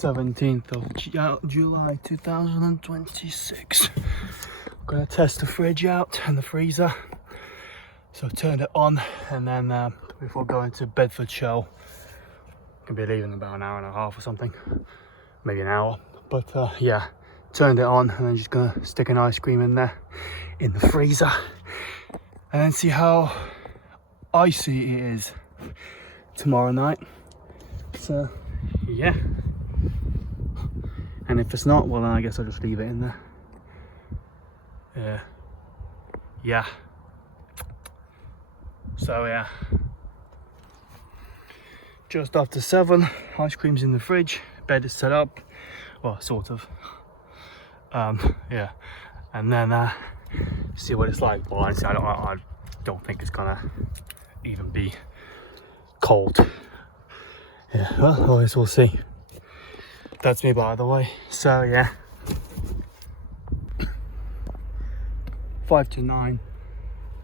17th of July 2026. I'm gonna test the fridge out and the freezer. So turned it on, and then before going to Bedfordshire, can be leaving in about an hour and a half or something, maybe an hour. But yeah, turned it on, and then just gonna stick an ice cream in there in the freezer, and then see how icy it is tomorrow night. So yeah, and if it's not, well then I guess I'll just leave it in there. Yeah. So yeah, just after 7, ice cream's in the fridge, bed is set up, well, sort of. Yeah, and then see what it's like. Well, honestly, I don't think it's gonna even be cold. Yeah, well, I guess we'll see. That's me, by the way. So yeah, 5 to 9,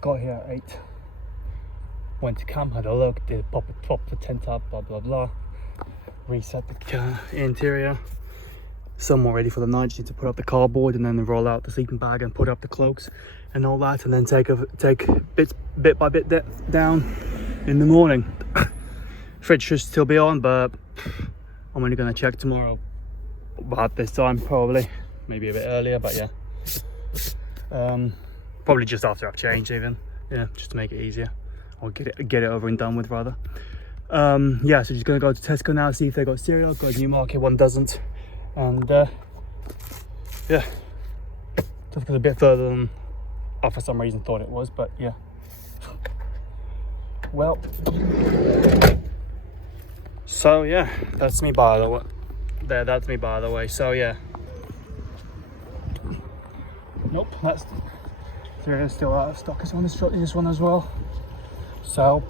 got here at 8. Went to camp, had a look, did pop the tent up, blah blah blah, reset the interior, somewhat ready for the night. Just need to put up the cardboard and then roll out the sleeping bag and put up the cloaks and all that, and then take bit by bit down in the morning. Fridge should still be on, but I'm only going to check tomorrow about this time, probably maybe a bit earlier, but yeah, probably just after I've changed even, yeah, just to make it easier. Or get it over and done with, rather. Yeah, so just gonna go to Tesco now, see if they got cereal. Got a Newmarket, one doesn't, and yeah, Tesco's a bit further than I for some reason thought it was, but yeah. Well, so yeah, that's me by the way. That's me by the way. So yeah. Nope, that's cereal still out of stock. It's on this one as well. So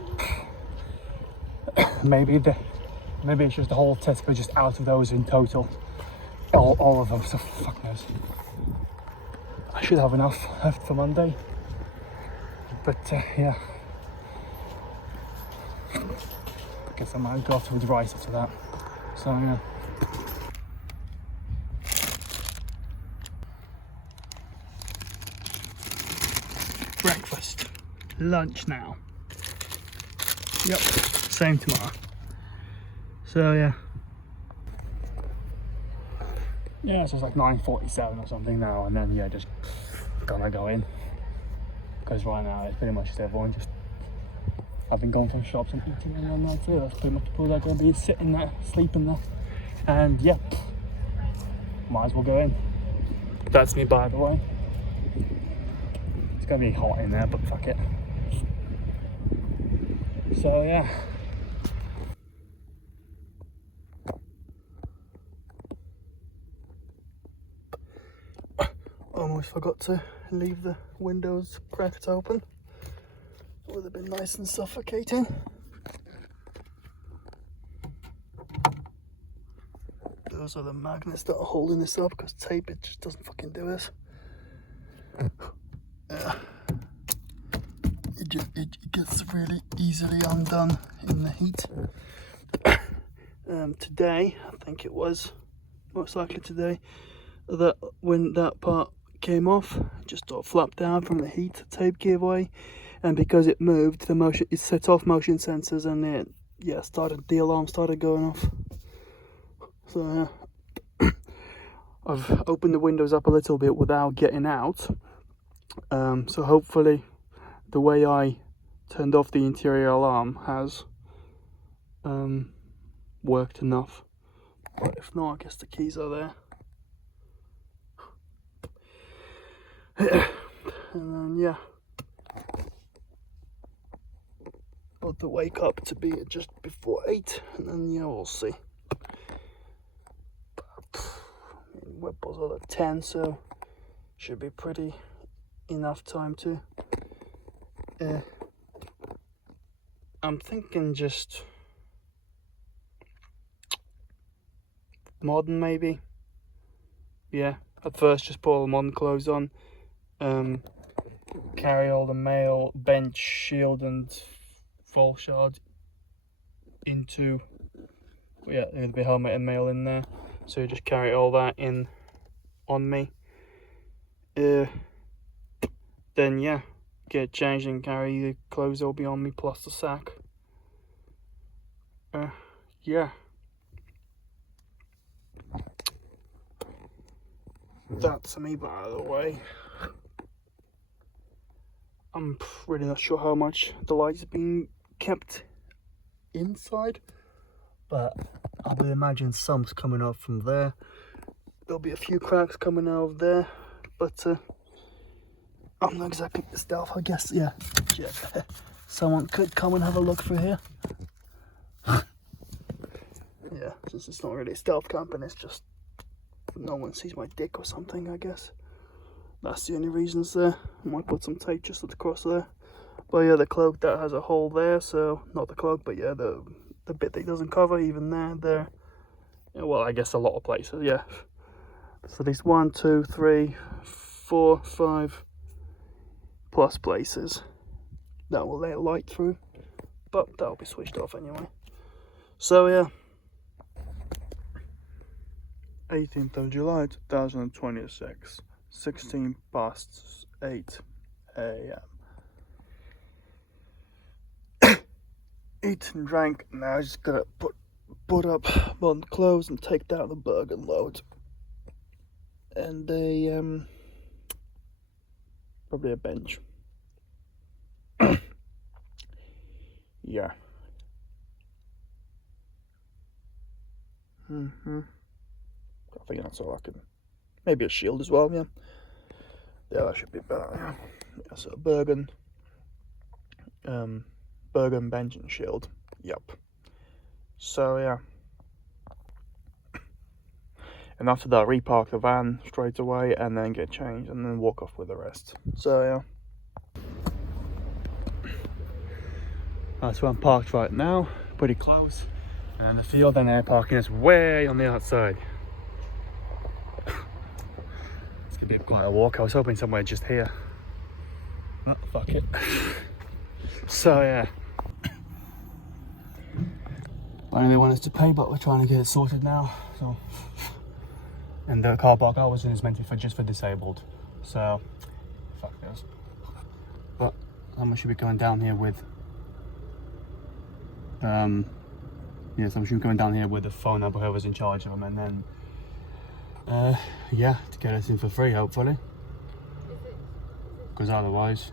maybe it's just the whole Tesco just out of those in total, all of them. So fuck knows. I should have enough left for Monday, but yeah, I guess I might go off with rice after that. So yeah. Breakfast, lunch now. Yep, same tomorrow. So yeah. Yeah, so it's like 9:47 or something now, and then yeah, just gonna go in. Because right now it's pretty much just everyone just having gone from shops and eating and whatnot too. That's pretty much the people that are gonna be sitting there, sleeping there. And yep, might as well go in. That's me by the way. It's gonna be hot in there, but fuck it. So yeah. Almost forgot to leave the windows cracked open. It would have been nice and suffocating. Those are the magnets that are holding this up, because tape, it just doesn't fucking do it. It gets really easily undone in the heat. Today, I think it was, most likely today, that when that part came off, just sort of flapped down from the heat, the tape gave way, and because it moved, it set off motion sensors, and the alarm started going off. So I've opened the windows up a little bit without getting out, so hopefully the way I turned off the interior alarm has worked enough. But if not, I guess the keys are there. And then yeah, got to wake up to be just before 8, and then yeah, we'll see. Whipple's are at 10, so should be pretty enough time to. I'm thinking just modern maybe. Yeah, at first just put all the modern clothes on. Carry all the mail, bench, shield and fall shard into, yeah, there'll be helmet and mail in there. So you just carry all that in on me. Then yeah, get changed and carry the clothes all beyond me plus the sack. Yeah. That's me, by the way. I'm really not sure how much the light's being kept inside, but I would imagine some's coming up from there. There'll be a few cracks coming out of there, but I'm not exactly stealth, I guess. Yeah. Someone could come and have a look through here. Yeah, since it's not really a stealth camping, it's just no one sees my dick or something, I guess. That's the only reasons there. I might put some tape just across there. But yeah, the cloak, that has a hole there, so not the cloak, but yeah, the bit that it doesn't cover, even there. Yeah, well, I guess a lot of places, yeah. So there's 1, 2, 3, 4, 5 plus places that will let light through, but that'll be switched off anyway. So yeah, 18th of July 2026, 16 past 8 a.m. Eat and drank. Now I just gotta put up on the clothes and take down the Bergen load. And probably a bench. Yeah. I think that's all I can. Maybe a shield as well, yeah. Yeah, that should be better, yeah. Yeah, so Bergen, bench and shield. Yep. So yeah. And after that, repark the van straight away and then get changed and then walk off with the rest. So yeah. That's where I'm parked right now, pretty close. And the field and air parking is way on the outside. It's gonna be quite a walk. I was hoping somewhere just here. Oh, fuck it. So yeah. I only want us to pay, but we're trying to get it sorted now. So, and the car park I was in is meant to be just for disabled. So, fuck this. But someone should be going down here with. Yeah, someone should be going down here with the phone number, whoever's in charge of them, and then yeah, to get us in for free, hopefully. Because otherwise,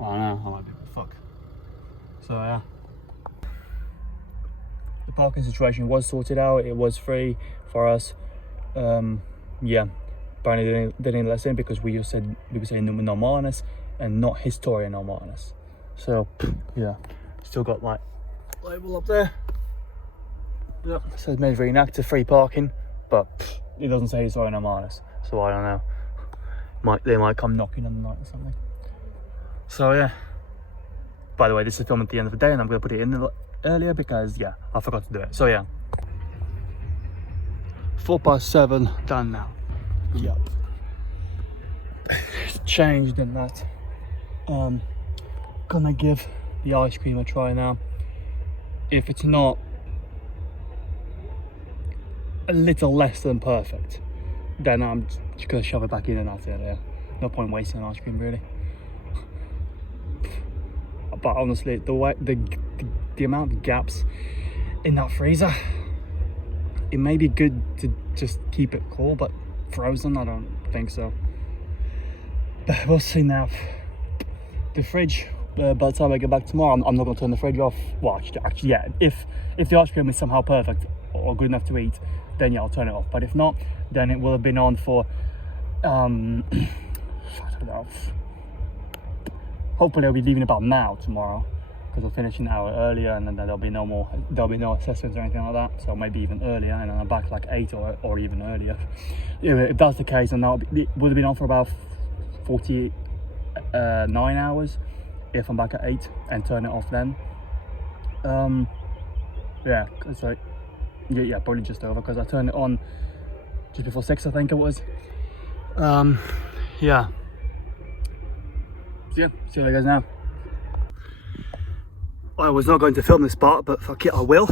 I don't know, I might be a fuck. So yeah. The parking situation was sorted out, it was free for us. Yeah, apparently they didn't let us in because we were saying Normalness and not Historia Normalness. So yeah, still got my label up there. Yeah, so it's made for inactive free parking, but it doesn't say Historia Normalness, so I don't know. They might come knocking on the night or something. So yeah. By the way, this is filmed at the end of the day, and I'm going to put it in earlier because yeah, I forgot to do it. So yeah, 7:04 done now. Yep. It's changed in that. Gonna give the ice cream a try now. If it's not a little less than perfect, then I'm just gonna shove it back in and that's it. Yeah, no point wasting ice cream really. But honestly, the amount of gaps in that freezer, it may be good to just keep it cool, but frozen, I don't think so. But we'll see now. The fridge, by the time I get back tomorrow, I'm not going to turn the fridge off. Well, actually, yeah, if the ice cream is somehow perfect or good enough to eat, then yeah, I'll turn it off. But if not, then it will have been on for, I don't know. Hopefully I'll be leaving about now tomorrow, because I'll finish an hour earlier, and then there'll be no assessments or anything like that. So maybe even earlier, and then I'm back like 8 or even earlier. If that's the case, then it would have been on for about 49 hours if I'm back at 8 and turn it off then. Yeah, it's like yeah, probably just over, because I turned it on just before 6, I think it was. Yeah. So yeah, see how it goes now. I was not going to film this part, but fuck it, I will.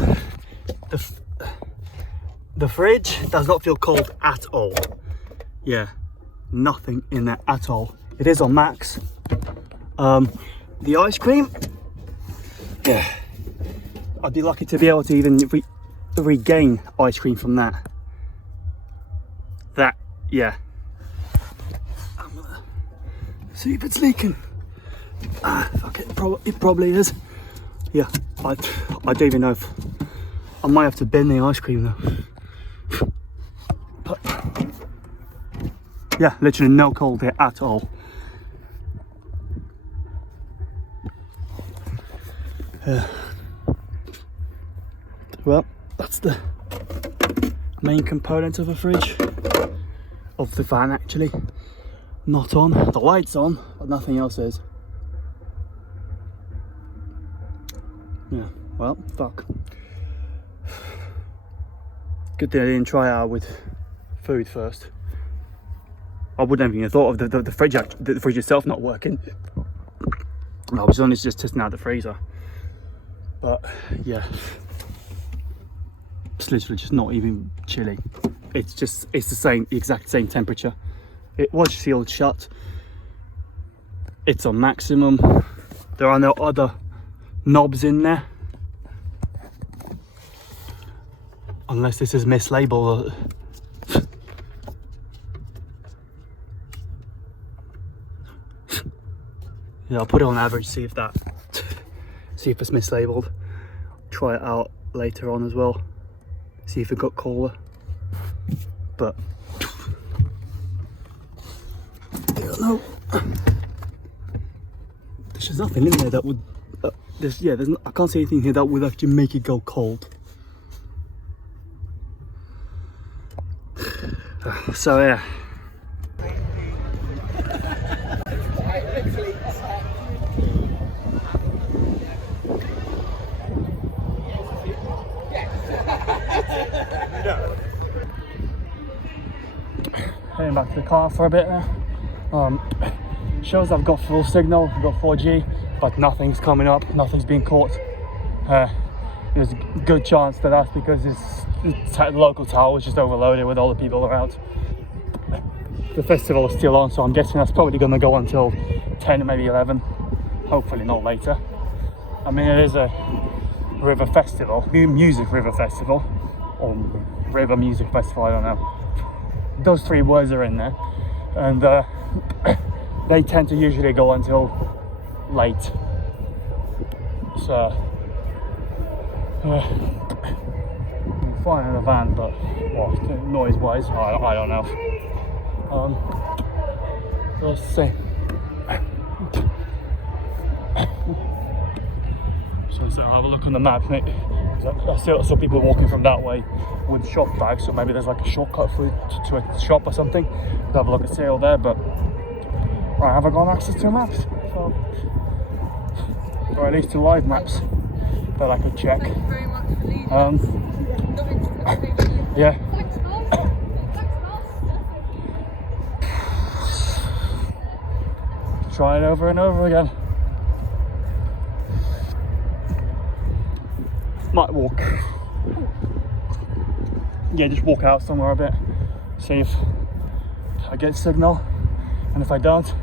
The fridge does not feel cold at all. Yeah, nothing in there at all. It is on max. The ice cream, yeah, I'd be lucky to be able to even regain ice cream from that. Yeah. I'm gonna see if it's leaking. Fuck it, it probably is. Yeah, I don't even know if I might have to bin the ice cream though. But yeah, literally no cold here at all. Well, that's the main component of a fridge. Of the fan actually. Not on. The light's on, but nothing else is. Yeah, well, fuck. Good thing I didn't try it out with food first. I wouldn't have even thought of the fridge itself not working. I was only just testing out the freezer. But yeah, it's literally just not even chilly. It's the exact same temperature. It was sealed shut. It's on maximum. There are no other knobs in there. Unless this is mislabeled. Yeah, I'll put it on average, see if it's mislabeled. Try it out later on as well. See if it got colder. But I don't know. There's just nothing in there that would. I can't see anything here that would actually make it go cold. So yeah. Heading back to the car for a bit now. Shows I've got full signal, I've got 4G, but nothing's coming up, nothing's being caught. There's a good chance that that's because the local tower was just overloaded with all the people around. The festival is still on, so I'm guessing that's probably going to go until 10, maybe 11. Hopefully not later. I mean, it is a river festival, music river festival, or river music festival, I don't know. Those three words are in there, and they tend to usually go until late. So I'm fine in the van, but noise wise I don't know. Let's see. So I'll have a look on the map, mate. I saw people walking from that way with shop bags, so maybe there's like a shortcut to a shop or something. I'll have a look at sale there, but I haven't got access to maps, so, or at least to live maps that I could check. Thank you very much for leaving. Yeah. Try it over and over again. Might walk. Yeah, just walk out somewhere a bit. See if I get signal, and if I don't,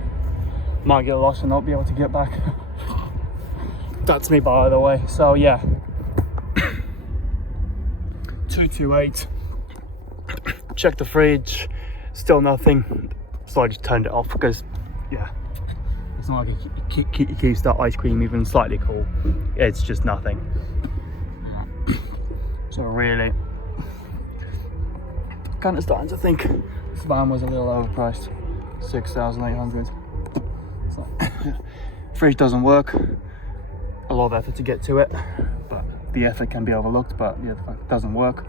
might get lost and not be able to get back. That's me, by the way. So yeah, 228. Check the fridge. Still nothing. So I just turned it off because yeah, it's not like it keeps that ice cream even slightly cool. It's just nothing. So really, kind of starting to think this van was a little overpriced. 6,800. So, fridge doesn't work. A lot of effort to get to it, but the effort can be overlooked. But yeah, the fact it doesn't work.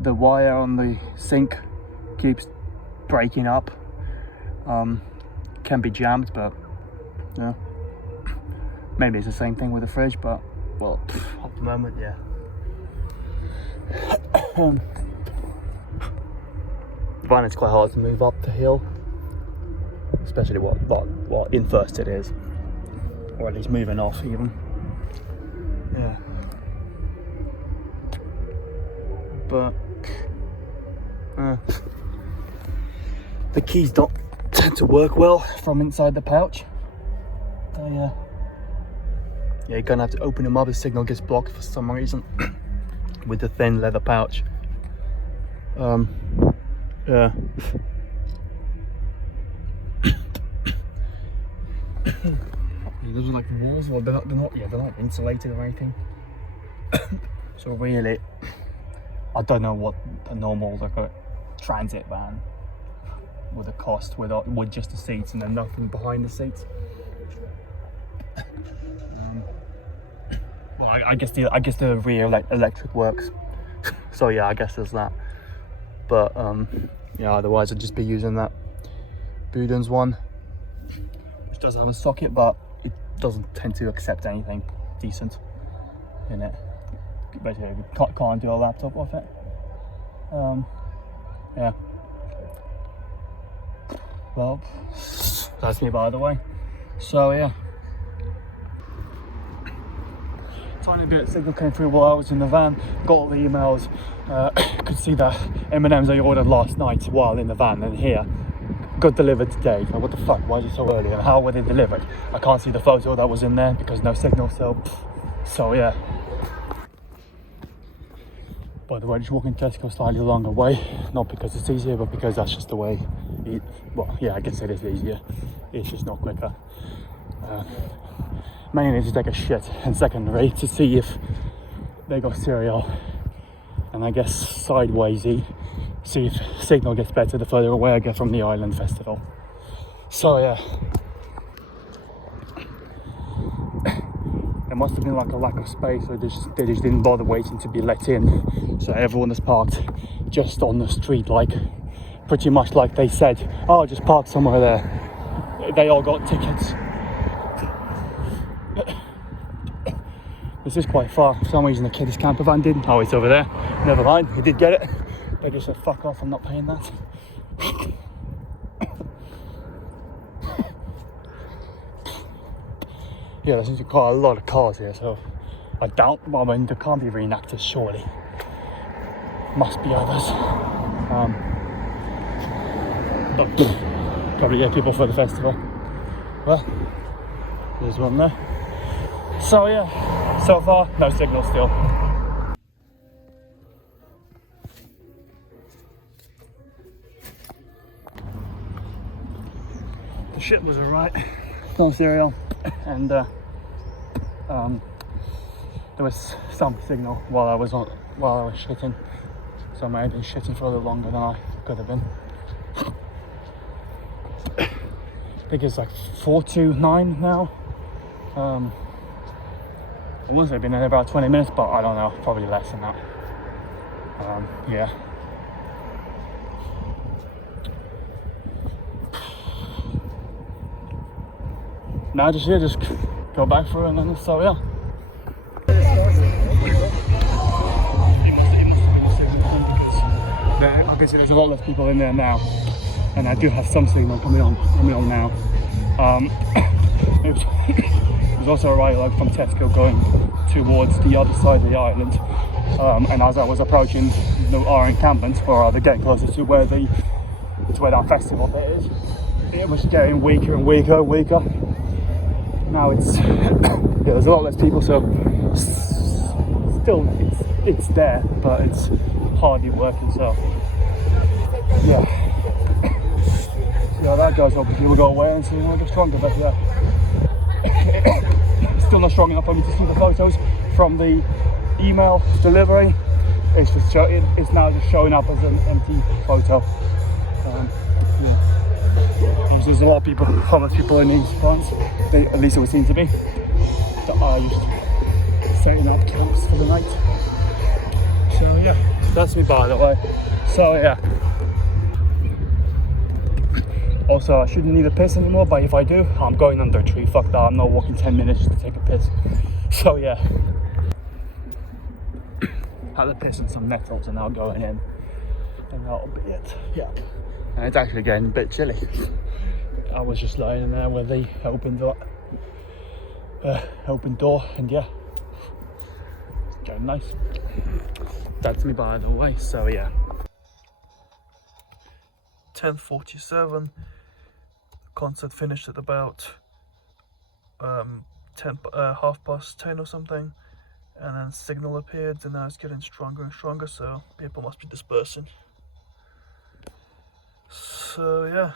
The wire on the sink keeps breaking up. Can be jammed, but yeah, maybe it's the same thing with the fridge. But well, at the moment, yeah. The van is quite hard to move up the hill, especially what in first it is, or at least moving off even. Yeah, but The keys don't tend to work well from inside the pouch. So yeah, you're gonna have to open them up. The signal gets blocked for some reason with the thin leather pouch. Yeah. Those are like walls. Well, they're not insulated or anything. So really, I don't know what a normal like a transit van would have cost with just the seats and then nothing behind the seats. Well, I guess the rear electric works. So yeah, I guess there's that. But yeah, otherwise I'd just be using that Budens one, which does have a socket, but it doesn't tend to accept anything decent in it. Basically, can't do a laptop off it. Yeah. Well, that's me by the way. So yeah. Tiny bit of signal came through while I was in the van. Got all the emails. Could see the M&Ms I ordered last night while in the van, and here got delivered today. Like, what the fuck? Why is it so early? And how were they delivered? I can't see the photo that was in there because no signal. So yeah. By the way, just walking Tesco slightly longer way, not because it's easier, but because that's just the way. Well, yeah, I guess it is easier. It's just not quicker. Mainly to take a shit, and secondary to see if they got cereal, and I guess sidewaysy, see if signal gets better the further away I get from the island festival. So yeah, there must have been like a lack of space, so they just didn't bother waiting to be let in. So everyone is parked just on the street, like pretty much like they said, oh, just park somewhere there. They all got tickets. This is quite far. For some reason the kid's camper van didn't. Oh, it's over there. Never mind, he did get it. They just said fuck off, I'm not paying that. Yeah, there seems to be quite a lot of cars here, so I doubt, well, I mean, there can't be reenactors, surely. Must be others. Probably get people for the festival. Well, there's one there. So yeah, so far, no signal still. The shit was alright. No cereal, and there was some signal while I was shitting. So I may have been shitting for a little longer than I could have been. I think it's like 4:29 now. I want to say I've been there about 20 minutes, but I don't know, probably less than that. Yeah. Now just go back through and then so yeah. Obviously there's a lot less people in there now, and I do have some signal coming on now. It was also a ride like from Tesco going towards the other side of the island, and as I was approaching our encampment, or rather getting closer to where that festival bit is, it was getting weaker and weaker. Now it's yeah, there's a lot less people, so still it's there, but it's hardly working. So yeah, see how that goes. Hopefully we'll go away and see a little bit stronger, but yeah. Still not strong enough for me to see the photos from the email delivery. It's just it's now just showing up as an empty photo. Yeah. There's a lot of people, homeless people in these spots. At least it would seem to be. That are just setting up camps for the night. So yeah, that's me by the way. So yeah. Also, I shouldn't need a piss anymore, but if I do, I'm going under a tree. Fuck that, I'm not walking 10 minutes to take a piss. So yeah. Had a piss and some nettles and now going in. And that'll be it. Yeah. And it's actually getting a bit chilly. I was just lying in there with the open door, and yeah. It's getting nice. That's me by the way, so yeah. 10:47. Concert finished at about 10:30 or something, and then signal appeared, and now it's getting stronger and stronger, so people must be dispersing. So yeah.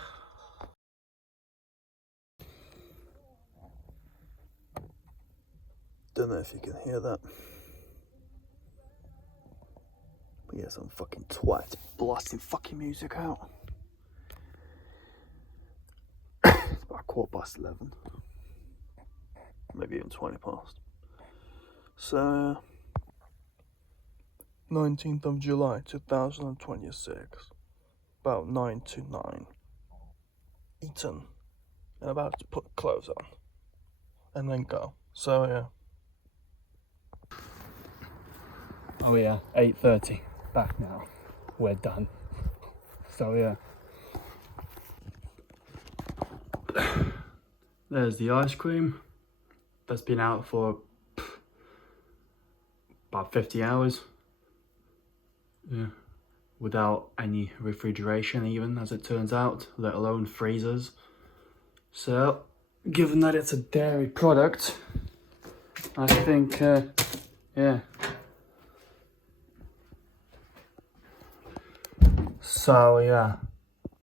Don't know if you can hear that. But yeah, some fucking twat blasting fucking music out. It's about 11:15. Maybe even 20 past. So 19th of July 2026. About 9 to 9. Eaten. And about to put clothes on. And then go. So yeah. Oh yeah, 8:30. Back now. We're done. So yeah. There's the ice cream that's been out for about 50 hours. Yeah. Without any refrigeration even, as it turns out, let alone freezers. So, given that it's a dairy product, I think, yeah. So yeah,